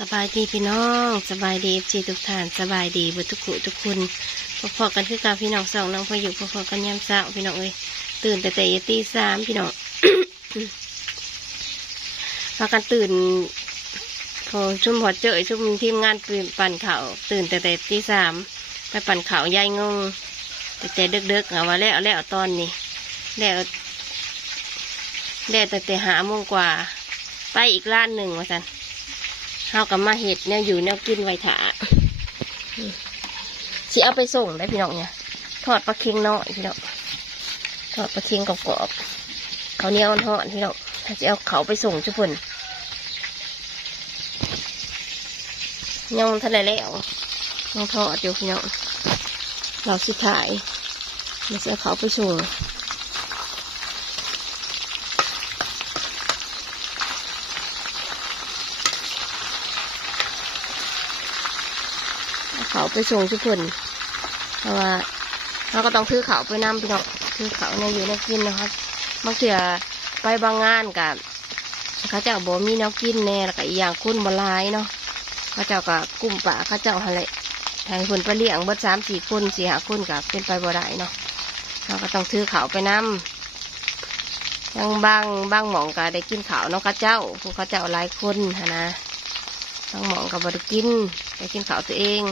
สบายดีพี่น้องสบายดีเอฟซีทุกท่านสบายดีบุทุกขุทุกคนพอๆกันคือการพี่น้องสองน้องพออยู่พอๆกันยามเช้าพี่น้องเอ้ยตื่นแต่แต่ตีสามพี่น้องพากันตื่นพอชุ่มพอเจอชุ่มทีมงานตื่นปั่นเขาตื่นแต่แต่ตีสามไปปั่นเขายายงงแต่แต่เด็กๆเอาว่าแล้วแล้วตอนนี้แล้วแล้วแต่แต่หาโมงกว่า ไปอีกร้านหนึ่งว่าสัน เฮากับมาเห็ดเนี่ยอยู่เนี่ยกินไว้ถาสิเอาไปส่งได้พี่น้องเนี่ยทอดปลาเค็งน้อยพี่น้องทอดปลาเค็งกรอบๆเขาเนี้ยวทอดพี่น้องถ้าจะเอาเขาไปส่งจุพุ่นยังทะเลแล้วยังทอดอยู่พี่น้องเราสิถ่ายเราจะเอาเขาไปส่ง เขาไปส่งทุกคนเพราะว่าเราก็ต้องถือเขาไปนำพี่น้องถือเขาในอยู่ในกินนะครับบางเทีไปบางงานกับเขาเจ้าบ่มีแนวกินแน่แล้วก็อีกอย่างคุ้นบลายเนาะเขาเจ้ากับกุ้มป่าเขาเจ้าอะไรให้คนไปเลี้ยงเบิดสามสี่คนสี่หาคนกับเป็นไปบ่ได้เนาะเราก็ต้องถือเขาไปนำยังบางบางหมองก็ได้กินเขาเนาะเขาเจ้าพวกเขาเจ้าหลายคุ้นนะ บางหมองก็บ่ได้กินได้กินเขาวตัวเอง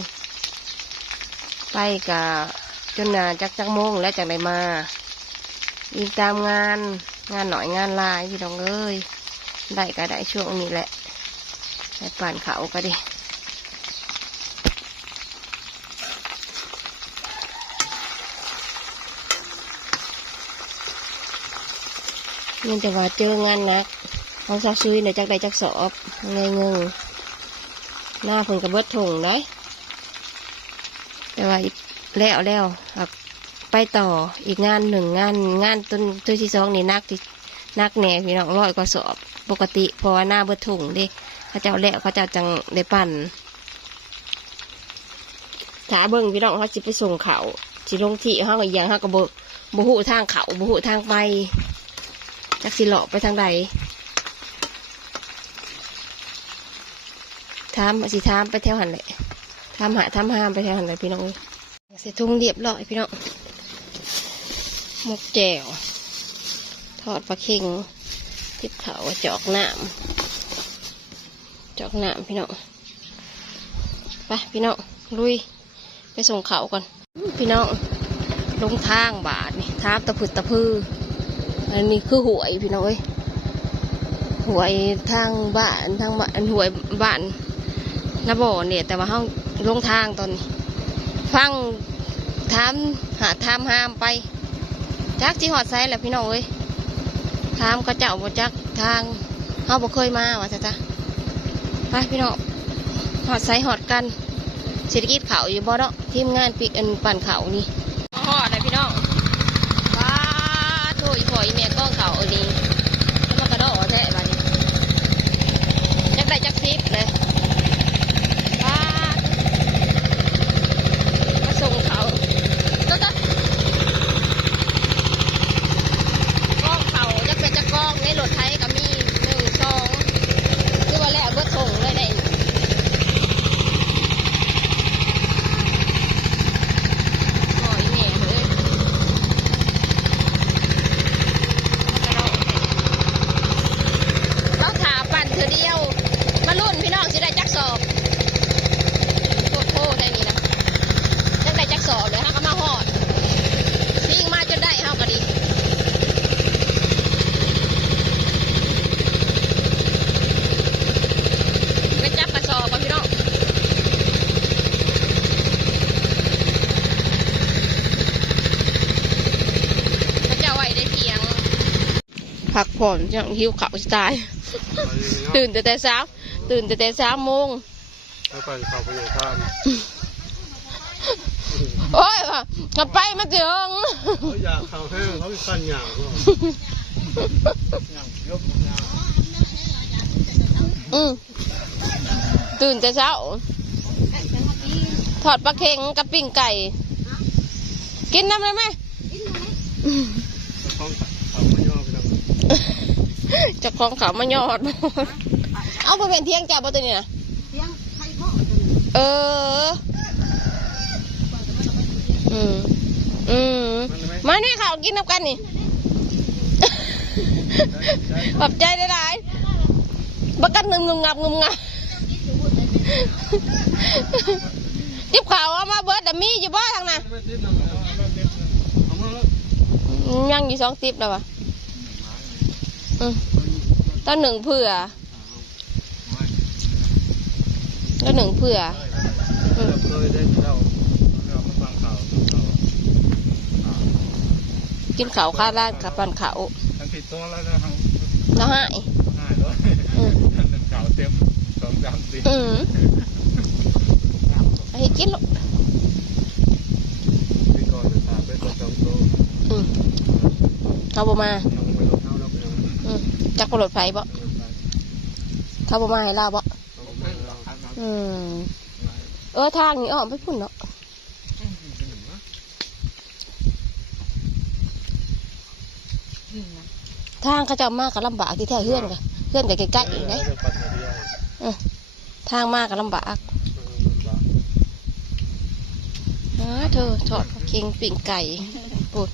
ไปกับจนนาจักจักโมงแล้วจากไหนมาอีกตามงานงานหน่อยงานลายพี่น้องเอ้ยได้ก็ได้ช่วงนี้แหละไปป่านเขาก็ดินี่แต่ว่าเจองานหนักของซาซุยเนี่ยจักได้จักสอบเงยเงง หน้าเพิ่นกระเบิดถงได้แต่ว่าแล้วแล้วไปต่ออีกงานหนึ่งงานงานต้นตัวที่สองนี่นักที่นักแหน่พี่น้องร้อยกว่าสอบปกติเพราะว่าหน้าเบิดถุงดิเขาเจ้าแล้วเขาเจ้าจังได้ปั่นถาเบิ้งพี่น้องเขาสิไปส่งเขาสิลงที่เขาก็อีกอย่างเขาก็บ่บ่หูทางเขาบ่หูทางไปจักสิเลาะไปทางใด ถามสิถามไปแถวหันแหละทำหาทำห้ามไปแถวหันเลยพี่น้องเอ้ยเสร็จทุ่งเรียบร้อยพี่น้องหมกแจวทอดปลาเค็งทิพเขาจอกน้ำจอกน้ำพี่น้องไปพี่น้องลุยไปส่งเขาก่อน พี่น้องลงทางบาทนี่ท้าตะผึดตะพืออันนี้คือหวยพี่น้องเอ้ยหวยทางบ้านทางบ้านหวยบ้าน นาบ่อเนี่ยแต่ว่าเขาลงทางตอนนี้ ฟังถามหาถามห้ามไปจักจีหอดไซแหละพี่น้องเอ้ยถามก็เจ้าบ่จักทางเขาบ่เคยมาว่าจ้ะจ้ะไปพี่น้องหอดไซหอดกันเศรษฐกิจเขาอยู่บ่เนาะทีมงานปิกอันปั่นเขานี่หอดเลยพี่น้องว้าโถอีพ่ออีแม่ก้องเขาอันนี้แล้วมันกระโดดแท้บ้านี้จักได้จักซิบเลย ว้ามาส่งเขาก็ก็กล้องเขาจะเป็นจะกล้องในรถไทยก็มีหนึ่งสองคือว่าแล้วเบิดส่งเลยได้หอยแหน่เฮ้ยเขาถาปั่นเธอเดียว มารุ่นพี่น้องสิได้จักสอบ โคตรโคตรได้นี่นะตั้งแต่จักสอบเลยฮะก็มาหอดวิ่งมาจนได้เฮาก็ดีไปจับกระสอบก่อนพี่น้องพระเจ้าไหวได้เพียง พักผ่อนจังหิวเขาวสิตาย ตื่นแต่แต่เช้าตื่นแต่แต่เช้าโมงแล้วไปเขาไปอยู่ท่านโอ้ยว่ะกลับไปมาเจองเขาอยากเขาแห้งเขาสั้นหยางก็อืมตื่นแต่เช้า ถอดปลาเค็งกับปิ้งไก่ กินน้ำเลยไหม จะคล้าของเขามายอด เอาไปเป็นเที่ยงจ้าบ่ตัวนี้นะเเสียงใครพ่อจะเออ อืม อืมมันไหมมานี่ข่าวกินน้ำกันนี่ขอบใจได้หลายบักกันงึมงึมงับงึมงับจิบข่าวเอามาเบิร์ดแต่มีอยู่บ้าทางน่ะไม่ติดนะเอามาติดนะเอามาแล้วยังอยู่สองติบแล้ววะอืม ต้นหนึ่งเผื่อต้นหนึ่งเผื่ออืมเคยได้เราเรามาฟังข่าวเรากินข้าวข้าวราดกับปันข้าวทั้งผิดตัวแล้วนะทั้งแล้วให้ง่ายเลยอืมหนึ่งข่าวเต็มสองสามสี่อืมให้กินลูกพี่ก่อนจะตาเป็นตัวสองตัวอืมเขาบ่มาลงไปลงเท้าแล้วไปลง อืม จักรรถไฟบ่ไปเขาบ่มาให้ลาบ่เราปะอืมเออทางนี้อ้อมไปพุ่นเนาะทางเขาจะมากก็ลำบากที่แท้เฮือนกันเฮื่อนกันใกล้ๆองนะจะปัดมาเดียทางมากก็ลำบากฮะเธอทอดเค็งปิ่งไก่ ปวด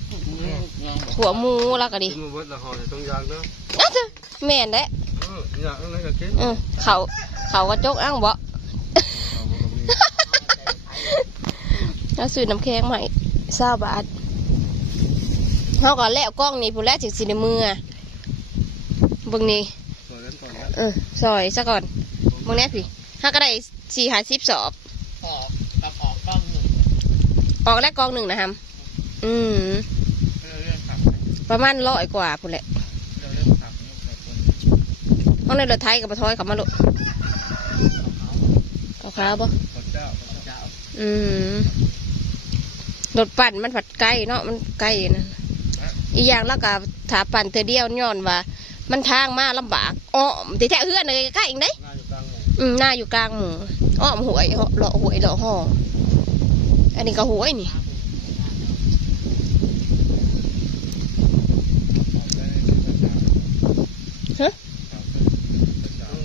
หัวหมูแล้วก็ดิกินมาเบิดละห่อเนี่ยต้องยางเนาะอ้าวเธอแม่นแหละเอออยากอะไรก็กินเออเขาเขากระจกอ้างบ่แล้วซื้อน้ำแข็งใหม่เศร้าบาทเขาก็แล้วกล้องนี่ผู้แรกถึงสิในมืออะเบิ่งนี่ตัวนั้นก่อนนะเออซอยซะก่อนเบิ่งแน่พี่ถ้าก็ได้สี่หาสิบสอบออกกับออกกล้องหนึ่งออกแรกกองหนึ่งนะครับ อืมเรื่องขับประมาณร้อยกว่าพุ่นแหละเรื่องขับนี่แต่คนห้องในรถไทยกับปะทอยกับมาลุเอาขาวปะพระเจ้าพระเจ้าอืมรถปั่นมันผัดไกลเนาะมันไกลนะอีกอย่างแล้วก็ถาปั่นเธอเดียวย้อนว่า มันทางมาลำบากอ้อมแต่แท้เฮือนเลยใกล้ๆเองเด้หน้าอยู่กลางหมู่อืมหน้าอยู่กลางหมู่อ้อมหวยเลาะหวยเลาะห้องอันนี้ก็หวยนี่ ฮะ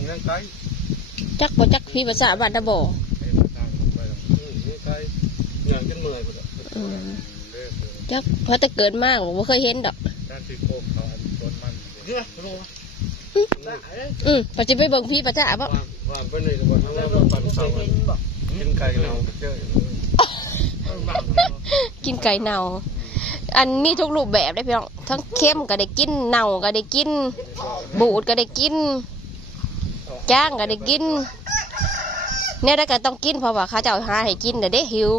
ยัง ไกลจักบ่จักพี่ภาษาบ้านตะบ่อยังไกลอย่างกันเมื่อยหมดอะอืมจักเพราะแต่เกิดมากบ่เคยเห็นดอกการตีโคกเขาอันต้นมันเนี่ยโลอืมปัจจุบันเบิ่งพี่ภาษาบ่ว่าว่าเป็นเลยว่าทั้งว่าปั่นเขากินไก่เราเจอกินไก่เน่าอันมีทุกรูปแบบได้พี่น้องทั้งเค็มก็ได้กินเน่าก็ได้กินบูดก็ได้กิน จ้างก็ได้กินเนี่ยได้ก็ต้องกินเพราะว่าเขาเจ้าหาให้กินแต่ได้หิว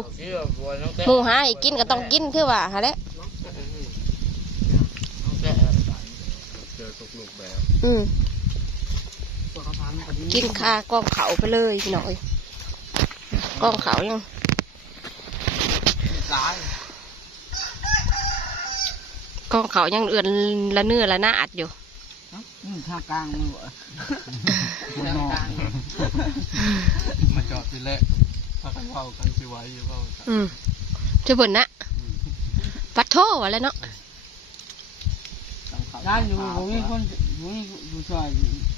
หมูหาให้กินก็ต้องกินคือว่าฮะแหละเจอตกลูกแบบอืมตัวเขาทำพอดีกินคากล้องเขาไปเลยพี่น้อยก้องเขายังก้องเขายังเอือนละเนื้อละหน้าอัดอยู่ ทางกลางมือวะทางกลางมาจอดทีแรกถ้ากันว่ากันสิไว้อยู่ว่าอืมเจ้าเบิ่นนะปัดโทวะแล้วเนาะร้านอยู่ผมมีคนผมมีผู้ชาย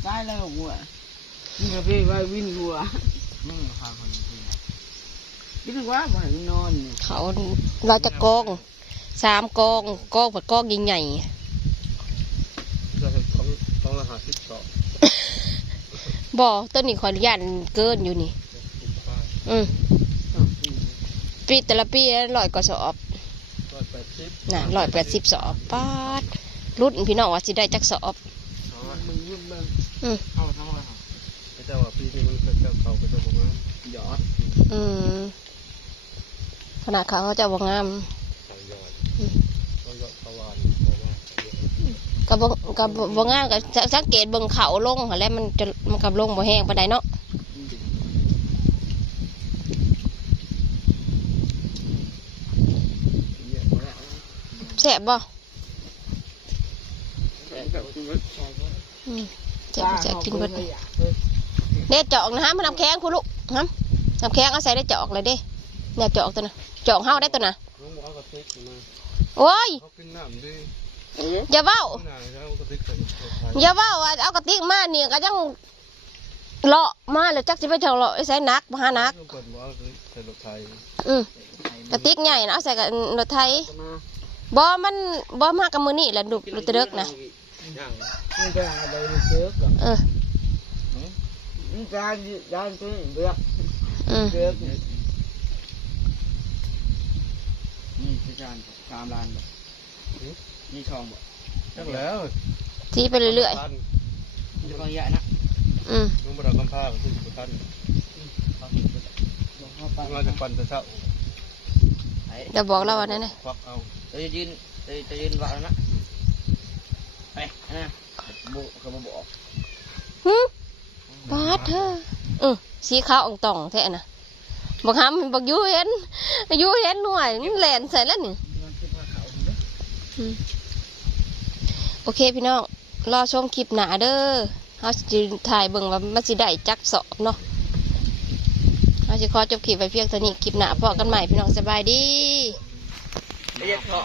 ได้แล้วหัวนี่กาแฟไว้วินหัวนี่พาคนจริงคิดว่าบ่ให้นอน เขาเราจะกองสามกองกองผัดกองใหญ่จะเห็นของของรหั สสิบสองๆบ่ต้นนี้ขออนุญาตเกินอยู่นี่ อืมปีแต่ละปีร้อยกว่าสอบร้อยแปดสิบน่ะร้อยแปดสิบสอบปาดรุ่นพี่น้องว่าสิได้จักสอบมึงยุ่งมึงอืมเข้าทั้งวันไม่ใช่ว่าปีนี้มันเจ้าเขาก็จะบอกว่าหยอดอืมขนาดเขาเขาจะว่างาม กับกับบ่งามกับสังเกตเบิ่งเขาลงหั่นแหล้วมันจะมันกับลงบ่แห้งปานใดเนาะเนี่ยหมดแล้วแซ่บบ่ใช่แบบคุณใช่ไหมอืมแซ่บบ่แซ่บกินเบิดเด้จอกนะฮะมันน้ำแข็งคุณลูกฮะน้ำแข็งเอาใส่ได้จอกเลยเด้เนี่ยจอกตัวน่ะจอกเฮาได้ตัวน่ะน้องบอกเอากระติกมาโอ้ยเขากินน้ำดิ อย่าเว้าน้ำแล้วกระติกใส่อย่าเว้าว่าเอากระติกมานี่ก็ยังเลาะมาแล้วจักสิไปเท่าเลาะไอ้ใส่นักมาหานักเปิดว่าใส่รถไทยอืมกระติกใหญ่นะเอาใส่กับรถไทยมาบ่มันบ่มากับมือนี่แหละดุรถตะเดึกนะมึงจะหาอะไรมาเจอกับเออมึงการด้านตัวเบือกอืมเจอนี่คือการสามล้านบ่ นี่ช่องบ่จังแล้วทีไปเรื่อยท่านจะก็ใหญ่นะๆอืมลุงบดากำผ้าขึ้นสุท่านลงเข้าไปเราจะปั่นจะเช่าเดี๋ยวบอกเราวันนั้นนะควักเอาจะยืนจะยืนว่าแล้วนะไปนะบุเขามาบอกหึบาดเธออือสีขาวอ่องต่องแท้น่ะบอกหำบอกอยูเห็นอยูเห็นหน่วยมันแหลนใส่แล้วนี่มันคือผ้าขาวเด้ อโอเคพี่น้องรอชมคลิปหนาเด้อเขาจะถ่ายเบิ่งว่ามันจะได้จักสอบเนาะเขาจะขอจบคลิปไปเพียงเท่านี้คลิปหนาพอกันใหม่พี่น้องสบายดีเรียกเขา